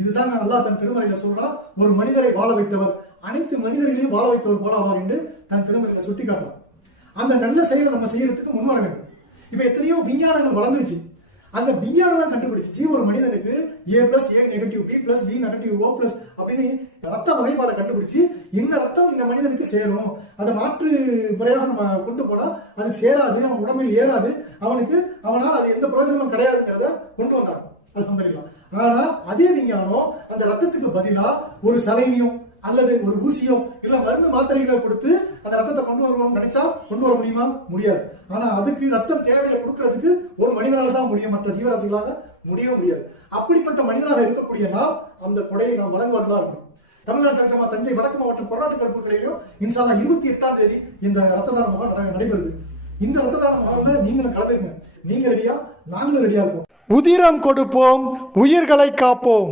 இதுதான் அல்லாஹ் தன் திருமறையில சொல்றா, ஒரு மனிதரை வாழ வைத்தவர் அனைத்து மனிதர்களையும் வாழ வைத்தவர் போல ஆவார் என்று தன் திருமறையில சுட்டி காட்டுறார். அந்த நல்ல செயலை நம்ம செய்யறதுக்கு முன்வர வேண்டும். இப்ப எத்தனையோ விஞ்ஞானங்கள் வளர்ந்துருச்சு. அந்த விஞ்ஞானம் தான் கண்டுபிடிச்சு ஒரு மனிதனுக்கு A+A- B+B-O+ அப்படின்னு ரத்த வகைப்பாடை கண்டுபிடிச்சு இந்த ரத்தம் இந்த மனிதனுக்கு சேரும், அதை மாற்று முறையாக நம்ம கொண்டு போனா அது சேராது, அவன் உடம்பில் ஏறாது, அவனால் அது எந்த பிரயோஜனமும் கிடையாதுங்கிறத கொண்டு வந்தாங்க. அல்ஹம்துலில்லாஹ். ஆனா அதே விஞ்ஞானம் அந்த ரத்தத்துக்கு பதிலா ஒரு சலைனியும் அல்லது ஒரு ஊசியோ இல்ல மருந்து மாத்திரைகளை கொடுத்து அந்த ரத்தத்தை கொண்டு வருவோம்னு நினைச்சா கொண்டு வர முடியுமா? முடியாது. ஆனா அதுக்கு ரத்தம் தேவையை கொடுக்கறதுக்கு ஒரு மனிதனால தான் முடியும், மற்ற ஜீவராசிகளாக முடியவே முடியாது. அப்படிப்பட்ட மனிதனாக இருக்கக்கூடிய நாம் அந்த கொடையை நாம் வழங்குவதா இருக்கணும். தமிழ்நாடு தர்ஜமா தஞ்சை வடக்கு மாவட்டம் கொரோனா கருப்பூர்லையும் இன்ஷா அல்லாஹ் 28ஆம் தேதி இந்த ரத்த தான முகாம் நடைபெறுது. இந்த ரத்த தான முகாம்ல நீங்களும் கலந்துங்க. நீங்க ரெடியா, நாங்களும் ரெடியா இருப்போம். உதிரம் கொடுப்போம், உயிர்களை காப்போம்.